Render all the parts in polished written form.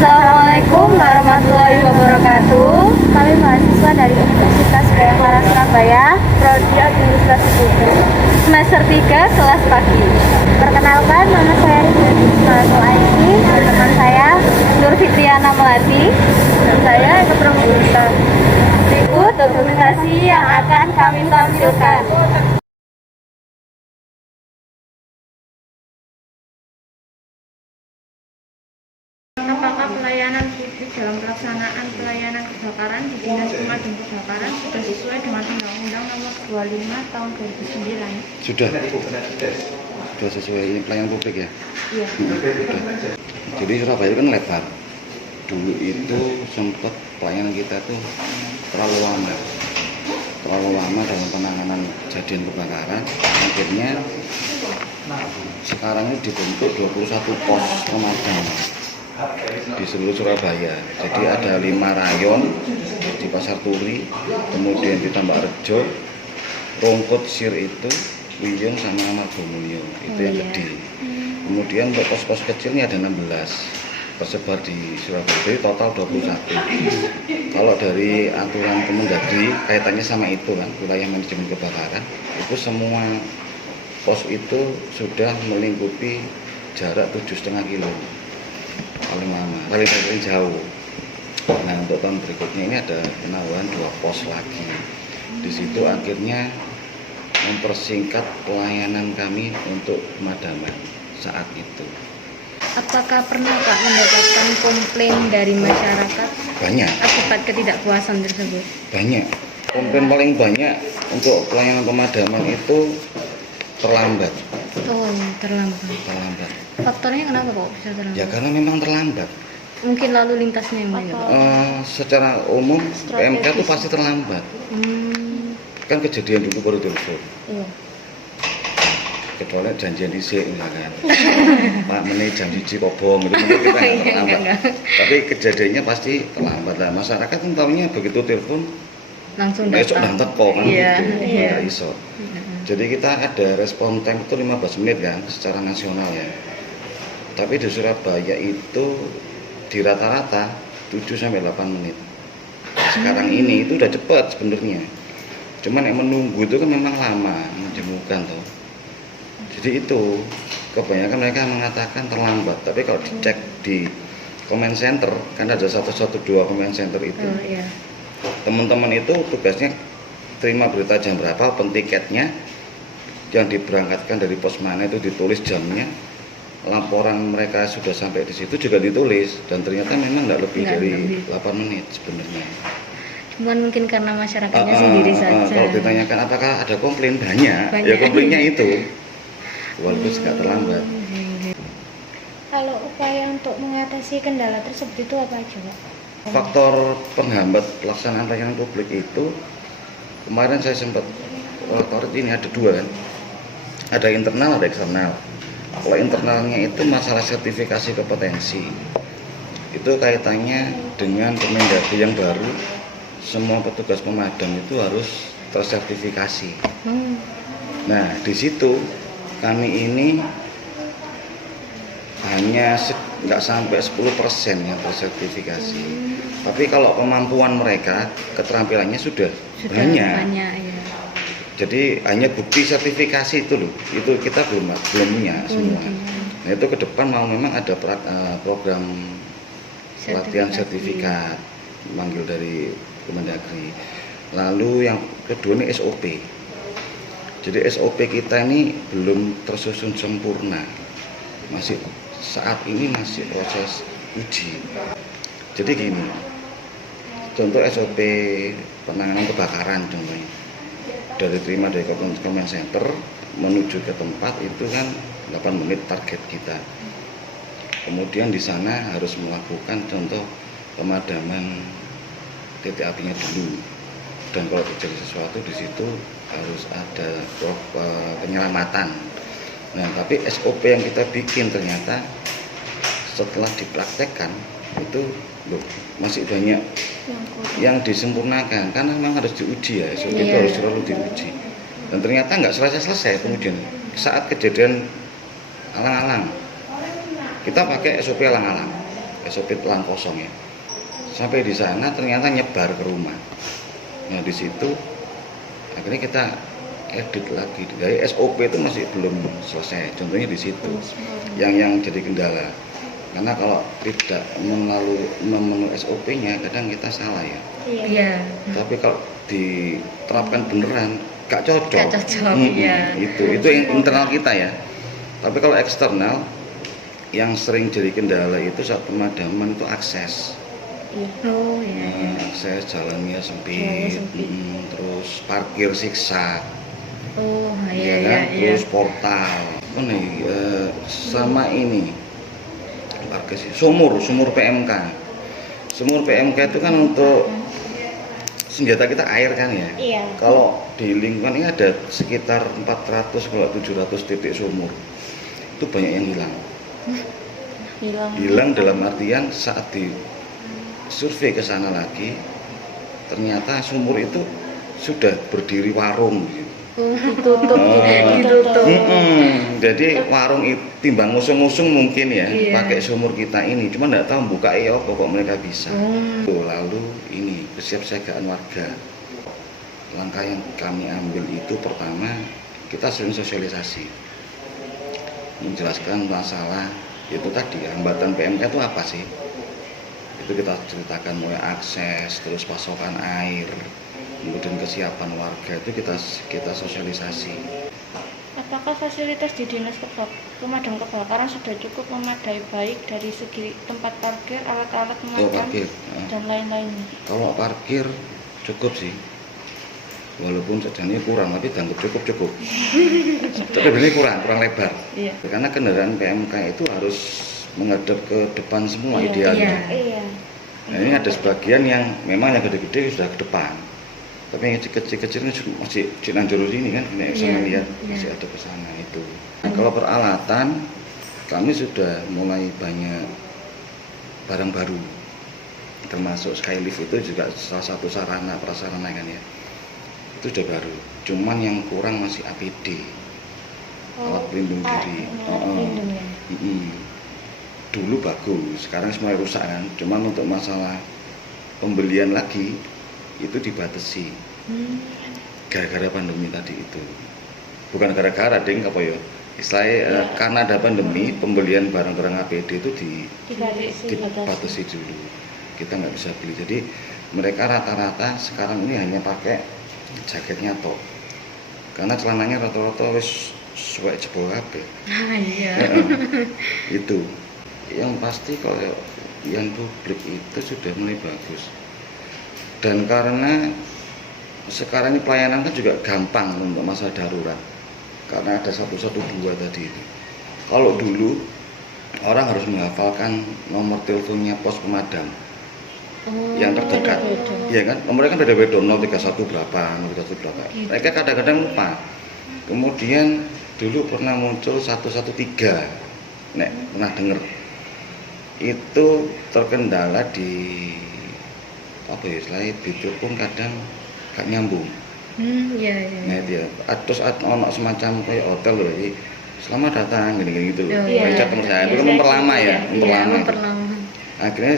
Assalamualaikum warahmatullahi wabarakatuh. Kami mahasiswa dari Universitas Bayangkara Surabaya, Prodi Administrasi Publik, semester 3 kelas pagi. Perkenalkan, nama saya Rizky Ismail Aiki, dan teman saya Nur Fitriana Melati, dan saya Eka Pramudita. Berikut dokumentasi yang akan kami tampilkan. Apakah pelayanan publik dalam pelaksanaan pelayanan kebakaran di Dinas Pemadam Kebakaran sudah sesuai dengan Undang-Undang Nomor 25 Tahun 2009? Sudah sesuai ini pelayanan publik ya? Iya. Jadi Surabaya kan lebar. Dulu itu sempat pelayanan kita tuh terlalu lama dalam penanganan kejadian kebakaran. Akhirnya sekarang ini dibentuk 21 pos pemadam di seluruh Surabaya. Jadi ada 5 rayon di Pasar Turi, kemudian di Tambak Rejo, Rongkot Sir itu, Wiyung sama Margomulyo itu yang gede. Kemudian untuk pos-pos kecil ini ada 16 tersebar di Surabaya, jadi total 21. Kalau dari aturan Kemendagri kaitannya sama itu kan, wilayah manajemen kebakaran, itu semua pos itu sudah melingkupi jarak 7,5 kilo. Paling jauh. Nah, untuk tahun berikutnya ini ada penambahan 2 pos lagi. Di situ akhirnya mempersingkat pelayanan kami untuk pemadaman saat itu. Apakah pernah Pak mendapatkan komplain dari masyarakat Banyak. akibat ketidakpuasan tersebut? Banyak. Komplain paling banyak untuk pelayanan pemadaman itu terlambat. Oh, terlambat. Terlambat. Faktornya kenapa kok bisa terlambat? Ya karena memang terlambat. Mungkin lalu lintasnya yang banyak. Secara umum PMK itu pasti terlambat. Kan kejadian dulu baru telepon. Iya. Kecuali janjian isi misalkan Pak menit jam 1 kobong itu mungkin kita nggak terlambat. Tapi kejadiannya pasti terlambat lah. Masyarakat kan tahunya begitu telepon Langsung besok datang. nanti kok kan Iya, gitu. iya. Nggak iso. Jadi kita ada respon time itu 15 menit kan secara nasional ya. Tapi di Surabaya itu di rata-rata 7-8 menit. Sekarang ini itu udah cepat sebenarnya. Cuman yang menunggu itu kan memang lama, menjemukan tuh. Jadi itu kebanyakan mereka mengatakan terlambat. Tapi kalau dicek di comment center kan ada 112 comment center itu. Oh, iya. Teman-teman itu tugasnya terima berita jam berapa, open tiketnya, yang diberangkatkan dari pos mana itu ditulis jamnya, laporan mereka sudah sampai di situ juga ditulis, dan ternyata memang tidak lebih dari 8 menit sebenarnya. Cuman mungkin karena masyarakatnya sendiri saja. Kalau ditanyakan apakah ada komplain, banyak. Ya komplainnya itu walaupun agak terlambat. Kalau upaya untuk mengatasi kendala tersebut itu apa aja, Pak? Faktor penghambat pelaksanaan pelayanan publik itu kemarin saya sempat koreksi ini ada 2 kan, ada internal ada eksternal. Kalau internalnya itu masalah sertifikasi kompetensi, itu kaitannya dengan Kemendagri yang baru, semua petugas pemadam itu harus tersertifikasi. Nah di situ kami ini hanya nggak sampai 10% yang tersertifikasi. Tapi kalau kemampuan mereka, keterampilannya sudah banyak. Ya. Jadi hanya bukti sertifikasi itu loh, itu kita belum punya semua. Nah itu ke depan mau memang ada program pelatihan sertifikat, manggil dari Kemendagri. Lalu yang kedua ini SOP. Jadi SOP kita ini belum tersusun sempurna, saat ini masih proses uji. Jadi gini, contoh SOP penanganan kebakaran contohnya, dari terima dari comment center menuju ke tempat itu kan 8 menit target kita. Kemudian di sana harus melakukan contoh pemadaman titik apinya dulu, dan kalau terjadi sesuatu di situ harus ada penyelamatan. Nah, tapi SOP yang kita bikin ternyata setelah dipraktekkan itu masih banyak yang disempurnakan karena memang harus diuji ya, SOP itu harus selalu diuji. Dan ternyata nggak selesai kemudian saat kejadian alang-alang kita pakai SOP alang-alang. SOP telang kosong ya. Sampai di sana ternyata nyebar ke rumah. Nah di situ akhirnya kita edit lagi. Dari SOP itu masih belum selesai. Contohnya di situ yang jadi kendala. Karena kalau tidak memenuhi SOP-nya kadang kita salah ya. Iya. Tapi kalau diterapkan beneran gak cocok. Gak cocok, iya. Itu yang internal kita ya. Tapi kalau eksternal yang sering jadi kendala itu saat pemadaman itu akses. Oh iya. Akses jalannya sempit, terus parkir siksa. Oh Ya kan? Terus portal. Oh nih sama ini. Parkir sumur PMK. Sumur PMK itu kan untuk senjata kita air kan ya. Iya. Kalau di lingkungan ini ada sekitar 400 kalau 700 titik sumur. Itu banyak yang hilang. Hilang dalam artian saat di survei ke sana lagi ternyata sumur itu sudah berdiri warung gitu. Ditutup. Jadi warung itu timbang ngusung-ngusung mungkin ya pakai sumur kita ini, cuma nggak tahu buka ya kok mereka bisa. Lalu ini kesiapsiagaan warga. Langkah yang kami ambil itu pertama kita sering sosialisasi, menjelaskan masalah itu tadi hambatan PMK itu apa sih? Itu kita ceritakan mulai akses, terus pasokan air, kemudian kesiapan warga itu kita sosialisasi. Apakah fasilitas di dinas pemadam kebakaran sudah cukup memadai baik dari segi tempat parkir, alat-alat pemadam dan lain-lainnya? Kalau parkir cukup sih, walaupun sejauh kurang, tapi dianggap cukup. Tapi ini kurang lebar. Iya. Karena kendaraan PMK itu harus menghadap ke depan semua idealnya. Iya. Nah, ini ada sebagian yang memang yang gede-gede sudah ke depan, tapi yang kecil-kecil ini masih Cianjur sini kan, ini saya lihat masih ada ke sana itu. Nah, kalau peralatan kami sudah mulai banyak barang baru, termasuk skylift itu juga salah satu sarana prasarana kan ya. Itu sudah baru, cuman yang kurang masih APD, alat pelindung diri. Dulu bagus, sekarang mulai rusak kan. Cuman untuk masalah pembelian lagi itu dibatasi. Gara-gara pandemi tadi itu. Bukan gara-gara ding apa ya? Istilahnya karena ada pandemi, pembelian barang-barang APD itu dibatasi dulu. Kita nggak bisa beli. Jadi mereka rata-rata sekarang ini hanya pakai jaketnya top. Karena celananya rata-rata wis suwek jebol kabeh. Itu. Yang pasti kalau yang publik itu sudah mulai bagus. Dan karena sekarang ini pelayanan kan juga gampang untuk masa darurat. Karena ada 112 tadi itu. Kalau dulu orang harus menghafalkan nomor teleponnya pos pemadam yang terdekat. Iya kan? Nomornya kan beda-beda, 031 berapa, 031 berapa. Mereka kadang-kadang lupa. Kemudian dulu pernah muncul 113. Nek pernah dengar. Itu terkendala di apa ya, istilahnya di telepon kadang gak nyambung. Nah dia terus ono semacam kayak hotel loh, jadi selamat datang gini-gini gitu loh. Pencet nomor saya itu kan memperlama ya, memperlama. Akhirnya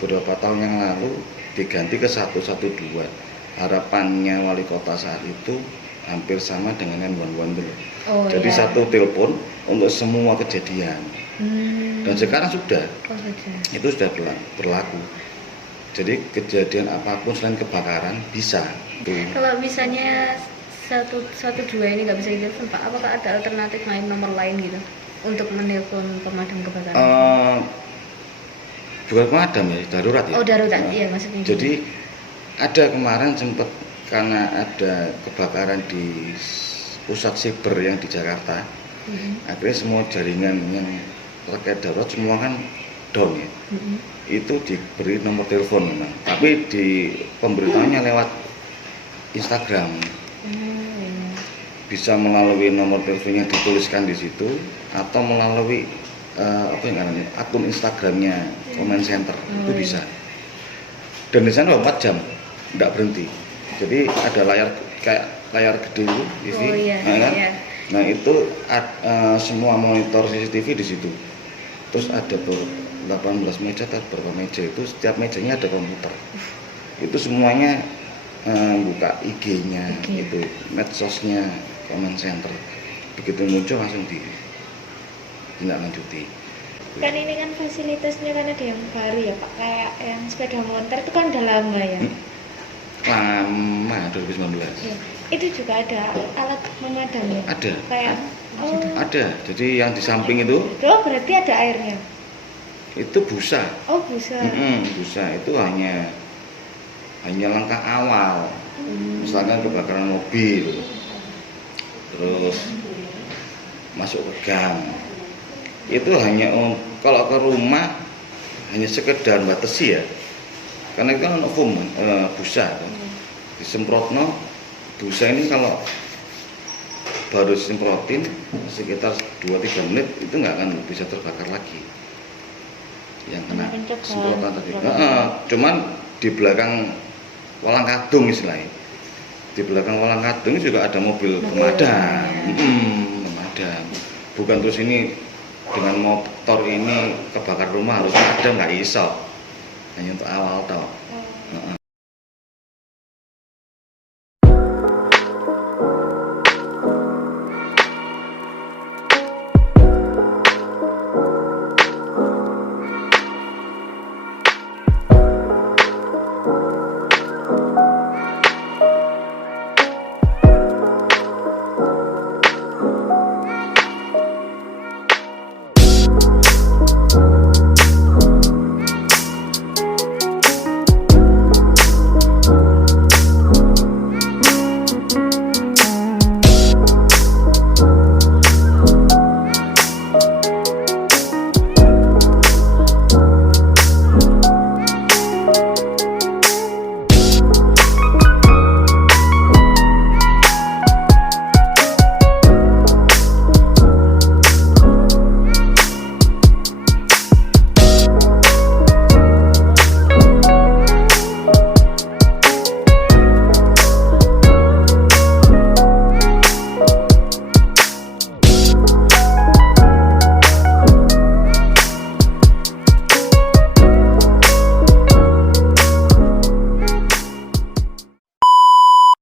beberapa tahun yang lalu diganti ke 112. Harapannya wali kota saat itu hampir sama dengan yang 111 dulu. Jadi satu telepon untuk semua kejadian. Dan sekarang sudah, itu sudah berlaku. Jadi kejadian apapun selain kebakaran bisa. Kalau misalnya 112 ini nggak bisa ditelepon Pak, apakah ada alternatif lain, nomor lain gitu untuk menelpon pemadam kebakaran? Bukan pemadam ya, darurat ya. Oh darurat, iya maksudnya. Jadi ada kemarin sempat karena ada kebakaran di pusat siber yang di Jakarta. Akhirnya semua jaringan yang terkait darurat semua kan down ya. Itu diberi nomor telepon memang, tapi di pemberitahuannya lewat Instagram. Bisa melalui nomor telepon yang dituliskan di situ atau melalui akun Instagramnya Comment Center itu bisa. Dan di sana 24 jam tidak berhenti. Jadi ada layar kayak layar gede itu TV. Nah itu semua monitor CCTV di situ. Terus ada 18 meja atau berapa meja, itu setiap mejanya ada komputer. Itu semuanya buka IG-nya, itu medsosnya Command Center. Begitu muncul langsung ditindaklanjuti. Kan ini kan fasilitasnya kan ada yang baru ya Pak, kayak yang sepeda motor itu kan udah lama ya. Lama, 2019. Ya. Itu juga ada alat memadamnya. Ada. Kayak Ada. Jadi yang di samping itu berarti ada airnya. itu busa. Oh, busa. Busa itu hanya langkah awal. Misalkan kebakaran mobil, terus masuk ke gang, itu hanya kalau ke rumah hanya sekedar batasi ya, karena itu kan foam busa kan. Disemprotno busa ini kalau baru disemprotin sekitar 2-3 menit itu nggak akan bisa terbakar lagi yang kena semprotan tadi. Cuman di belakang walang kadung istilahnya, di belakang walang kadung juga ada mobil pemadam. Pemadam, bukan terus ini dengan motor ini kebakar rumah harus ada, nggak iso, hanya untuk awal toh.